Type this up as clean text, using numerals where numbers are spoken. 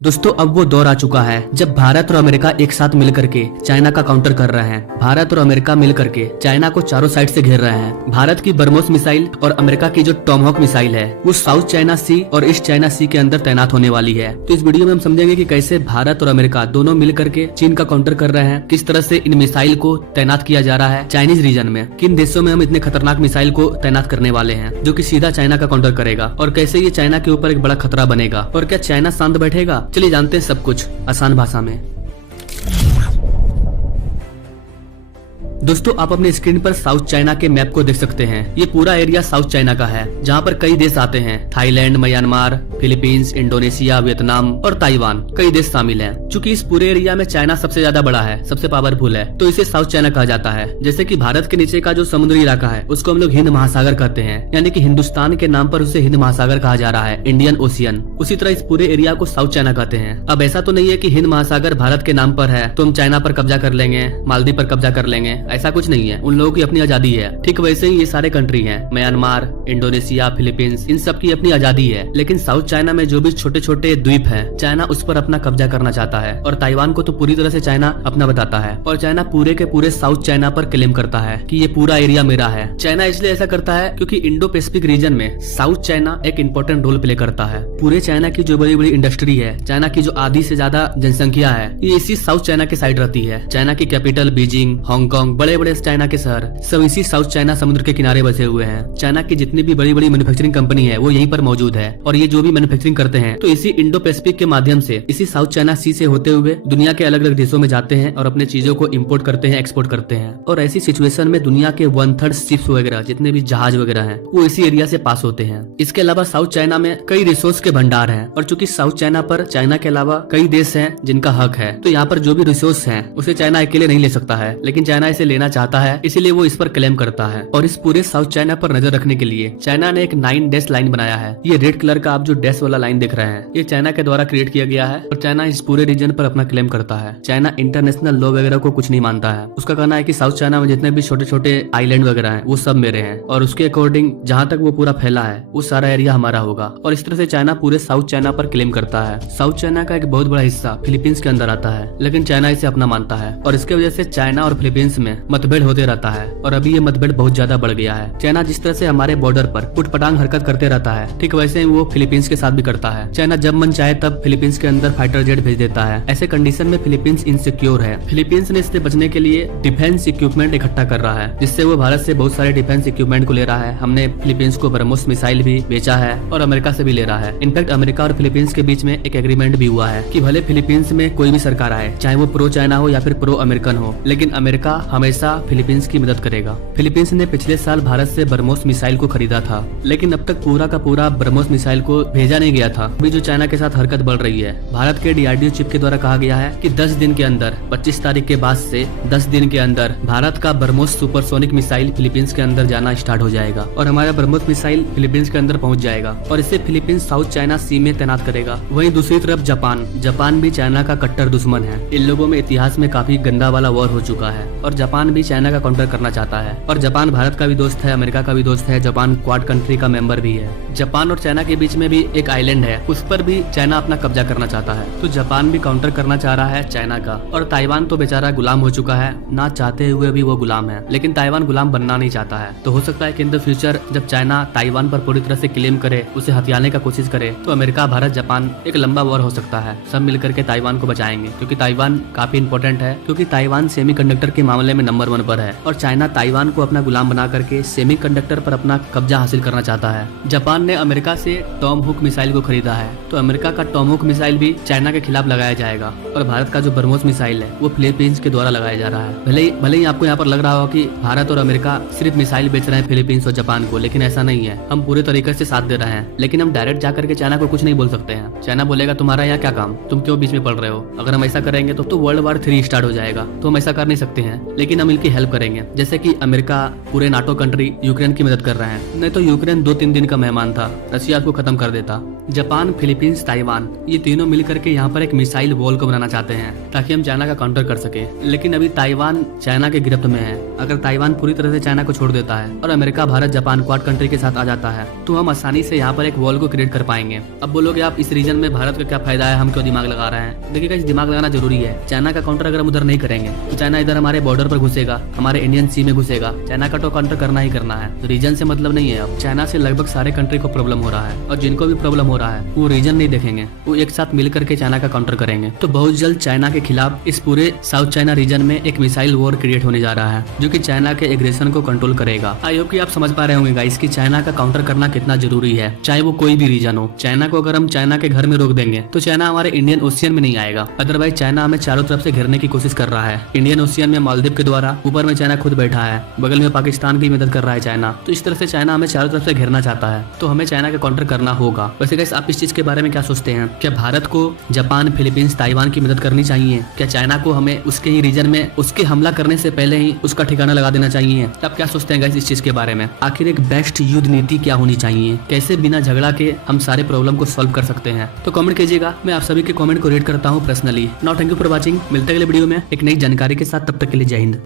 दोस्तों अब वो दौर आ चुका है जब भारत और अमेरिका एक साथ मिलकर के चाइना का काउंटर कर रहे हैं। भारत और अमेरिका मिलकर के चाइना को चारों साइड से घेर रहे हैं। भारत की ब्रह्मोस मिसाइल और अमेरिका की जो टॉमहॉक मिसाइल है वो साउथ चाइना सी और ईस्ट चाइना सी के अंदर तैनात होने वाली है। तो इस वीडियो में हम समझेंगे कि कैसे भारत और अमेरिका दोनों मिलकर के चीन का काउंटर कर रहे हैं, किस तरह से इन मिसाइल को तैनात किया जा रहा है चाइनीज रीजन में, किन देशों में हम इतने खतरनाक मिसाइल को तैनात करने वाले हैं जो कि सीधा चाइना का काउंटर करेगा, और कैसे ये चाइना के ऊपर एक बड़ा खतरा बनेगा, और क्या चाइना शांत बैठेगा। चलिए जानते हैं सब कुछ आसान भाषा में। दोस्तों आप अपने स्क्रीन पर साउथ चाइना के मैप को देख सकते हैं। ये पूरा एरिया साउथ चाइना का है जहाँ पर कई देश आते हैं। Thailand, Myanmar, Philippines, Indonesia, Vietnam और ताइवान, कई देश शामिल हैं। चूंकि इस पूरे एरिया में चाइना सबसे ज्यादा बड़ा है, सबसे पावरफुल है, तो इसे साउथ चाइना कहा जाता है। जैसे कि भारत के नीचे का जो समुद्री इलाका है उसको हम लोग हिंद महासागर कहते हैं, यानी कि हिंदुस्तान के नाम पर उसे हिंद महासागर कहा जा रहा है, इंडियन ओशियन। उसी तरह इस पूरे एरिया को साउथ चाइना कहते हैं। अब ऐसा तो नहीं है कि हिंद महासागर भारत के नाम पर है तो हम चाइना पर कब्जा कर लेंगे, मालदीव पर कब्जा कर लेंगे, ऐसा कुछ नहीं है। उन लोगों की अपनी आजादी है। ठीक वैसे ही ये सारे कंट्री हैं, म्यांमार, इंडोनेशिया, फिलीपींस, इन सब की अपनी आजादी है। लेकिन साउथ चाइना में जो भी छोटे छोटे द्वीप हैं, चाइना उस पर अपना कब्जा करना चाहता है, और ताइवान को तो पूरी तरह से चाइना अपना बताता है। और चाइना पूरे के पूरे साउथ चाइना पर क्लेम करता है कि ये पूरा एरिया मेरा है। चाइना इसलिए ऐसा करता है क्योंकि इंडो पैसिफिक रीजन में साउथ चाइना एक इम्पोर्टेंट रोल प्ले करता है। पूरे चाइना की जो बड़ी बड़ी इंडस्ट्री है, चाइना की जो आधी से ज्यादा जनसंख्या है, ये इसी साउथ चाइना के साइड रहती है। चाइना की कैपिटल बीजिंग, हांगकांग, बड़े बड़े चाइना के शहर सब इसी साउथ चाइना समुद्र के किनारे बसे हुए हैं। चाइना की जितनी भी बड़ी बड़ी मैन्युफैक्चरिंग कंपनी है वो यहीं पर मौजूद है, और ये जो भी मैन्युफैक्चरिंग करते हैं तो इसी इंडो पैसिफिक के माध्यम से, इसी साउथ चाइना सी से होते हुए दुनिया के अलग अलग देशों में जाते हैं और अपने चीजों को इम्पोर्ट करते हैं, एक्सपोर्ट करते हैं। और ऐसी सिचुएशन में दुनिया के 1/3 शिप्स वगैरह, जितने भी जहाज वगैरह हैं, वो इसी एरिया से पास होते हैं। इसके अलावा साउथ चाइना में कई रिसोर्स के भंडार हैं, और चूंकि साउथ चाइना पर चाइना के अलावा कई देश हैं जिनका हक है, तो यहाँ पर जो भी रिसोर्स है उसे चाइना अकेले नहीं ले सकता है, लेकिन चाइना इसे लेना चाहता है, इसीलिए वो इस पर क्लेम करता है। और इस पूरे साउथ चाइना पर नजर रखने के लिए चाइना ने एक 9 डैश लाइन बनाया है। ये रेड कलर का आप जो डैश वाला लाइन देख रहे हैं, ये चाइना के द्वारा क्रिएट किया गया है, और चाइना इस पूरे रीजन पर अपना क्लेम करता है। चाइना इंटरनेशनल लॉ वगैरह को कुछ नहीं मानता है। उसका कहना है कि साउथ चाइना में जितने भी छोटे छोटे आइलैंड वगैरह हैं वो सब मेरे हैं, और उसके अकॉर्डिंग जहाँ तक वो पूरा फैला है वो सारा एरिया हमारा होगा। और इस तरह से चाइना पूरे साउथ चाइना पर क्लेम करता है। साउथ चाइना का एक बहुत बड़ा हिस्सा फिलीपींस के अंदर आता है, लेकिन चाइना इसे अपना मानता है, और इसके वजह से चाइना और फिलीपींस में मतभेद होते रहता है। और अभी ये मतभेद बहुत ज्यादा बढ़ गया है। चाइना जिस तरह से हमारे बॉर्डर पर उटपटांग हरकत करते रहता है, ठीक वैसे ही वो फिलीपींस के साथ भी करता है। चाइना जब मन चाहे तब फिलीपींस के अंदर फाइटर जेट भेज देता है। ऐसे कंडीशन में फिलीपींस इनसिक्योर है। फिलीपींस ने इससे बचने के लिए डिफेंस इक्विपमेंट इकट्ठा कर रहा है, जिससे वो भारत से बहुत सारे डिफेंस इक्विपमेंट को ले रहा है। हमने फिलीपींस को ब्रह्मोस मिसाइल भी बेचा है, और अमेरिका से भी ले रहा है। इनफैक्ट अमेरिका और फिलीपींस के बीच में एक एग्रीमेंट भी हुआ है कि भले फिलीपींस में कोई भी सरकार आए, चाहे वो प्रो चाइना हो या फिर प्रो अमेरिकन हो, लेकिन अमेरिका हमेशा फिलीपींस की मदद करेगा। फिलीपींस ने पिछले साल भारत से ब्रह्मोस मिसाइल को खरीदा था, लेकिन अब तक पूरा का पूरा ब्रह्मोस मिसाइल को भेजा नहीं गया था। अभी जो चाइना के साथ हरकत बढ़ रही है, भारत के डीआरडीओ चीफ के द्वारा कहा गया है कि 10 दिन के अंदर, 25 तारीख के बाद से 10 दिन के अंदर भारत का ब्रह्मोस सुपरसोनिक मिसाइल फिलीपींस के अंदर जाना स्टार्ट हो जाएगा, और हमारा ब्रह्मोस मिसाइल फिलीपींस के अंदर पहुंच जाएगा, और इससे फिलीपींस साउथ चाइना सी में तैनात करेगा। वहीं दूसरी तरफ जापान भी चाइना का कट्टर दुश्मन है। इन लोगों में इतिहास में काफी गंदा वाला वॉर हो चुका है, और जापान भी चाइना का काउंटर करना चाहता है। और जापान भारत का भी दोस्त है, अमेरिका का भी दोस्त है, जापान क्वाड कंट्री का मेंबर भी है। जापान और चाइना के बीच में भी एक आइलैंड है, उस पर भी चाइना अपना कब्जा करना चाहता है, तो जापान भी काउंटर करना चाह रहा है चाइना का। और ताइवान तो बेचारा गुलाम हो चुका है, ना चाहते हुए भी वो गुलाम है, लेकिन ताइवान गुलाम बनना नहीं चाहता है। तो हो सकता है कि इन द फ्यूचर जब चाइना ताइवान पर पूरी तरह से क्लेम करे, उसे हथियाने का कोशिश करे, तो अमेरिका, भारत, जापान एक लंबा वॉर हो सकता है। सब मिलकर के ताइवान को बचाएंगे, क्योंकि ताइवान काफी इंपॉर्टेंट है, क्योंकि ताइवान सेमीकंडक्टर के मामले में नंबर 1 पर है, और चाइना ताइवान को अपना गुलाम बना करके सेमीकंडक्टर पर अपना कब्जा हासिल करना चाहता है। जापान ने अमेरिका से टॉमहॉक मिसाइल को खरीदा है, तो अमेरिका का टॉमहॉक मिसाइल भी चाइना के खिलाफ लगाया जाएगा, और भारत का जो ब्रह्मोस मिसाइल है वो फिलीपींस के द्वारा लगाया जा रहा है। भले ही आपको यहाँ पर लग रहा हो कि भारत और अमेरिका सिर्फ मिसाइल बेच रहे हैं फिलीपींस और जापान को, लेकिन ऐसा नहीं है। हम पूरे तरीके से साथ दे रहे हैं, लेकिन हम डायरेक्ट जाकर के चाइना को कुछ नहीं बोल सकते हैं। चाइना बोलेगा तुम्हारा यहाँ क्या काम, तुम क्यों बीच में पड़ रहे हो। अगर हम ऐसा करेंगे तो वर्ल्ड वॉर 3 स्टार्ट हो जाएगा, तो हम ऐसा कर नहीं सकते हैं। लेकिन लेकिन हम इनकी हेल्प करेंगे, जैसे कि अमेरिका पूरे नाटो कंट्री यूक्रेन की मदद कर रहे हैं। नहीं तो यूक्रेन 2-3 दिन का मेहमान था, रशिया को खत्म कर देता। जापान, फिलीपींस, ताइवान ये तीनों मिलकर के यहाँ पर एक मिसाइल वॉल को बनाना चाहते हैं ताकि हम चाइना का काउंटर कर सके। लेकिन अभी ताइवान चाइना के गिरफ्त में है। अगर ताइवान पूरी तरह से चाइना को छोड़ देता है और America, Bharat, Japan quad country के साथ आ जाता है तो हम आसानी से यहाँ पर एक वॉल को क्रिएट कर पाएंगे। अब बोलोगे आप इस रीजन में भारत का क्या फायदा है, हम क्यों दिमाग लगा रहे हैं? देखिएगा, इस दिमाग लगाना जरूरी है। चाइना का काउंटर अगर हम उधर नहीं करेंगे तो चाइना इधर हमारे बॉर्डर पर घुसेगा, हमारे इंडियन सी में घुसेगा। चाइना का तो काउंटर करना ही करना है, तो रीजन से मतलब नहीं है। अब चाइना से लगभग सारे कंट्री को प्रॉब्लम हो रहा है और जिनको भी प्रॉब्लम हो रहा है वो रीजन नहीं देखेंगे, वो एक साथ मिलकर के चाइना का काउंटर करेंगे। तो बहुत जल्द चाइना के खिलाफ इस पूरे साउथ चाइना रीजन में एक मिसाइल वॉर क्रिएट होने जा रहा है जो कि चाइना के एग्रेशन को कंट्रोल करेगा। आई होप कि आप समझ पा रहे होंगे गाइस कि चाइना का काउंटर करना कितना जरूरी है, चाहे वो कोई भी रीजन हो। चाइना को अगर हम चाइना के घर में रोक देंगे तो चाइना हमारे इंडियन ओशियन में नहीं आएगा। अदरवाइज चाइना हमें चारों तरफ से घेरने की कोशिश कर रहा है। इंडियन ओशियन में मालदीव के द्वारा, ऊपर में चाइना खुद बैठा है, बगल में पाकिस्तान की मदद कर रहा है चाइना। तो इस तरह से चाइना हमें चारों तरफ से घेरना चाहता है, तो हमें चाइना का काउंटर करना होगा। वैसे गाइस, आप इस चीज के बारे में क्या सोचते हैं? क्या भारत को जापान, फिलीपींस, ताइवान की मदद करनी चाहिए? क्या चाइना को हमें उसके ही रीजन में उसके हमला करने से पहले ही उसका ठिकाना लगा देना चाहिए? आप क्या सोचते हैं गाइस इस चीज के बारे में? आखिर एक बेस्ट युद्ध नीति क्या होनी चाहिए? कैसे बिना झगड़ा के हम सारे प्रॉब्लम को सॉल्व कर सकते हैं? तो कमेंट कीजिएगा, मैं आप सभी के कमेंट को रीड करता हूँ personally. Now thank you for watching. मिलते हैं अगले वीडियो में एक नई जानकारी के साथ, तब तक के लिए जय हिंद।